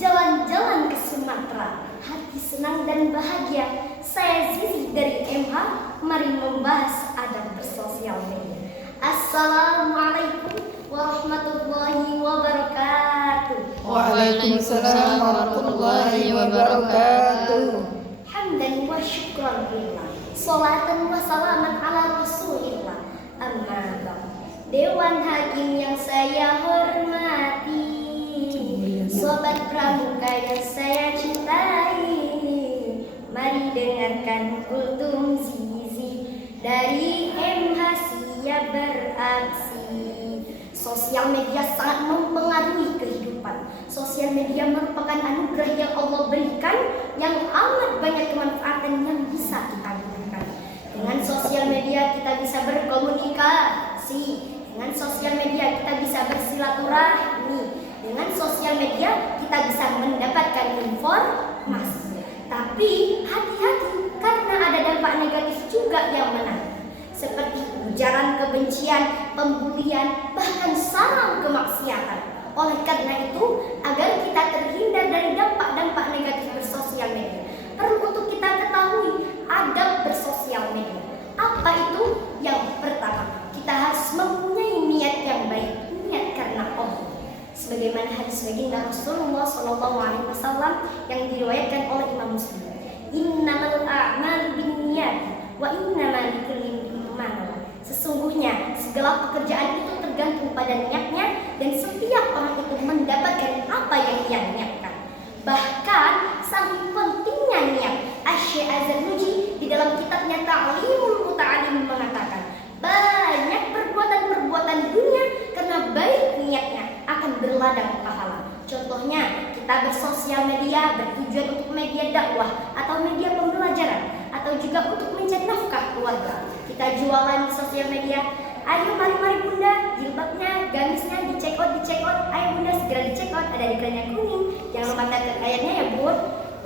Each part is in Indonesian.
Jalan-jalan ke Sumatera, hati senang dan bahagia. Saya Zizi dari MH, mari membahas adab bersosial media. Assalamualaikum warahmatullahi wabarakatuh. Waalaikumsalam warahmatullahi wabarakatuh. Hamdan wa syukran lillah, salatan wa salaman ala rasulillah. Amma ba'd. Dewan Hakim yang saya hormati, Sobat Pramuka yang saya cintai, mari dengarkan kultum Zizi dari MH siap beraksi. Sosial media sangat mempengaruhi kehidupan. Sosial media merupakan anugerah yang Allah berikan, yang amat banyak kemanfaatan yang bisa kita gunakan. Dengan sosial media kita bisa berkomunikasi. Dengan sosial media kita bisa bersilaturahmi. Dengan sosial media kita bisa mendapatkan informasi. Tapi hati-hati, karena ada dampak negatif juga yang menarik, seperti ujaran kebencian, pembulian, bahkan sarang kemaksiatan. Oleh karena itu, agar kita terhindar dari dampak-dampak negatif bersosial media, perlu untuk kita ketahui adab bersosial media. Apa itu? Yang pertama, kita harus mempunyai niat yang baik, niat karena Allah. Sebagaimana hadis baginda Rasulullah SAW yang diriwayatkan oleh Imam Muslim. Innamal a'malu binniyat wa innamal likulli imri'in ma nawa. Sesungguhnya segala pekerjaan itu tergantung pada niatnya, dan setiap orang itu mendapatkan apa yang ia niatkan. Bahkan saking pentingnya niat, Asy-Syaikh Az-Zarnuji di dalam kitabnya Ta'limul Muta'allim mengatakan, banyak perbuatan-perbuatan dunia karena baik niatnya akan berladang pahala. Contohnya, kita bersosial media bertujuan untuk media dakwah atau media pembelajaran, atau juga untuk mencari nafkah keluarga. Kita jualan di sosial media. Ayo mari bunda, jilbabnya, gamisnya dicek out. Ayo bunda segera dicek out, ada iklannya kuning. Jangan lupa tag ayatnya ya bun.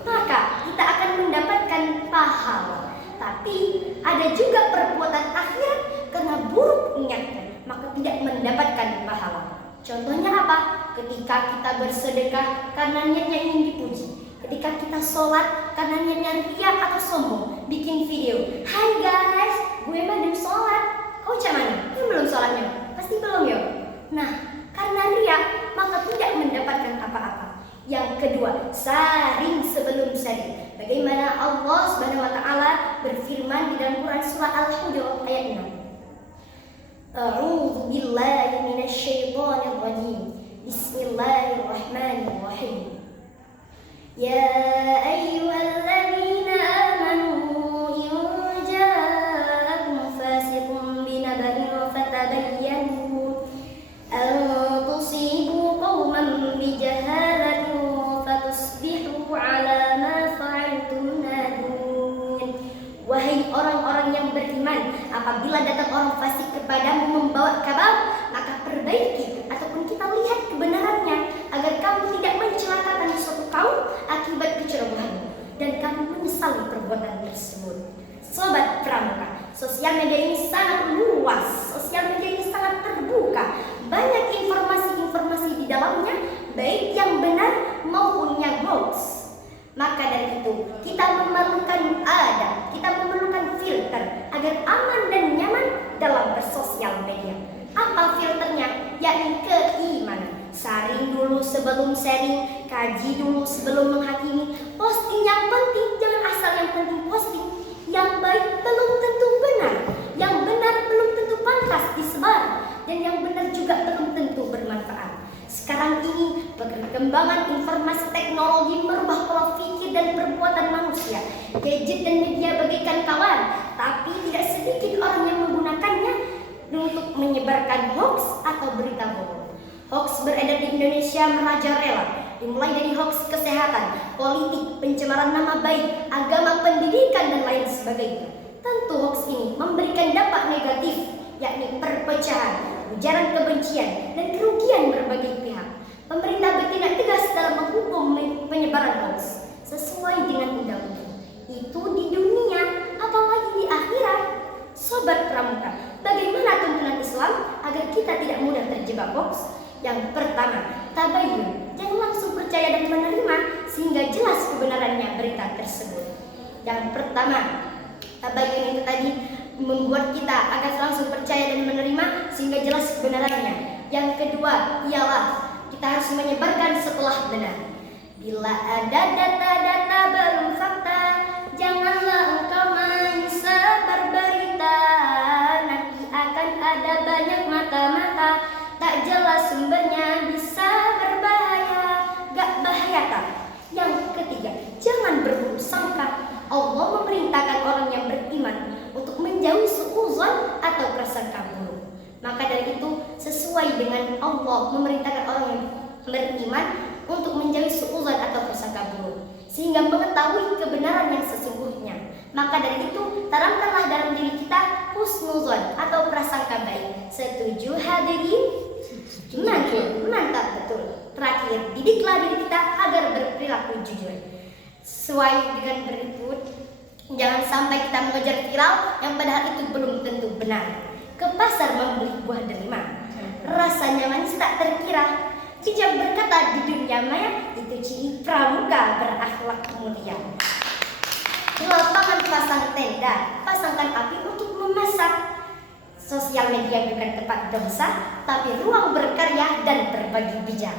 Maka kita akan mendapatkan pahala. Tapi ada juga perbuatan akhirat karena buruk niatnya, maka tidak mendapatkan pahala. Contohnya apa? Ketika kita bersedekah karena niatnya ingin dipuji. Ketika kita sholat karena niatnya riya atau sombong. Bikin video, hai guys, gue mah belum sholat. Kau cak mana? Yang belum sholatnya? Pasti belum ya? Nah, karena riya, maka tidak mendapatkan apa-apa. Yang kedua, saring sebelum saring. Bagaimana Allah Subhanahu wa taala berfirman di dalam Quran surah Al-Hujurat ayat 6. A'udzu billahi minasy syaithanir rajim. Bismillahirrahmanirrahim. Ya ayyuhalladzina amanu in ja'akum fasiqun binaba'in fatabayyanu an tusibu qauman bijahalatin fatusbihu 'ala ma fa'altum nadimin. Wahai orang-orang yang beriman, apabila datang orang fasik kepadamu membawa kabar, maka perbaiki ataupun kita lihat kebenarannya, agar kamu tidak mencelakakan suatu kaum akibat kecerobohanmu dan kamu menyesali perbuatan tersebut. Sobat Pramuka, sosial media ini sangat luas, sosial media ini sangat terbuka, banyak informasi-informasi di dalamnya, baik yang benar maupun yang hoax. Maka dari itu, kita memerlukan adab, kita memerlukan filter agar aman dan nyaman dalam bersosial media. Apa filternya? Yakni keimanan. Saring dulu sebelum sharing, kaji dulu sebelum menghakimi. Posting yang penting, jangan asal yang penting posting. Yang baik belum tentu benar, yang benar belum tentu pantas disebar, dan yang benar juga belum tentu bermanfaat. Sekarang ini perkembangan informasi teknologi merubah pola pikir dan perbuatan manusia. Gadget dan media bagaikan kawan, tapi tidak sedikit orang yang menggunakannya untuk menyebarkan hoax atau berita bohong. Hoax beredar di Indonesia merajalela, dimulai dari hoax kesehatan, politik, pencemaran nama baik, agama, pendidikan, dan lain sebagainya. Tentu hoax ini memberikan dampak negatif, yakni perpecahan, ujaran kebencian, dan kerugian berbagai pihak. Pemerintah bertindak tegas dalam menghukum penyebaran hoax sesuai dengan undang-undang. Itu di dunia, apalagi di akhirat. Sobat Pramuka, bagaimana tuntunan Islam agar kita tidak mudah terjebak hoax? Yang pertama, tabayyun. Jangan langsung percaya percaya dan menerima sehingga jelas kebenarannya berita tersebut. Yang pertama, tabayun itu tadi membuat kita akan langsung percaya dan menerima sehingga jelas kebenarannya. Yang kedua ialah kita harus menyebarkan setelah benar. Bila ada data-data belum fakta, janganlah engkau menyebar berita. Nanti akan ada banyak mata-mata, tak jelas sumbernya bisa berbahaya. Gak bahaya tak? Yang ketiga, jangan berburuk sangka. Allah memerintahkan orang yang beriman untuk menjauhi suudzon atau prasangka buruk. Maka dari itu sesuai dengan Allah memerintahkan orang yang beriman untuk menjauhi suudzon atau prasangka buruk, sehingga mengetahui kebenaran yang sesungguhnya. Maka dari itu tanamkanlah dalam diri kita husnuzon atau prasangka baik. Setuju hadirin? Mantap betul. Terakhir, didiklah diri kita agar berperilaku jujur. Sesuai dengan berikut, jangan sampai kita mengejar viral yang padahal itu belum tentu benar. Ke pasar membeli buah delima, rasanya manis tak terkira. Bijak berkata di dunia maya, itu ciri pramuka berakhlak mulia. Di lapangan pasang tenda, pasangkan api untuk memasak. Sosial media bukan tempat dosa, tapi ruang berkarya dan berbagi bijak.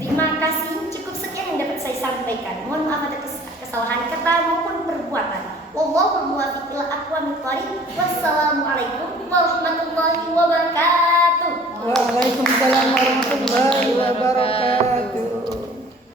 Terima kasih, cukup sekian yang dapat saya sampaikan. Mohon maaf atas kesalahan kata maupun perbuatan. Wallahul muwaffiq ila aqwamit thoriq. Wassalamualaikum warahmatullahi wabarakatuh. Waalaikumsalam warahmatullahi wabarakatuh.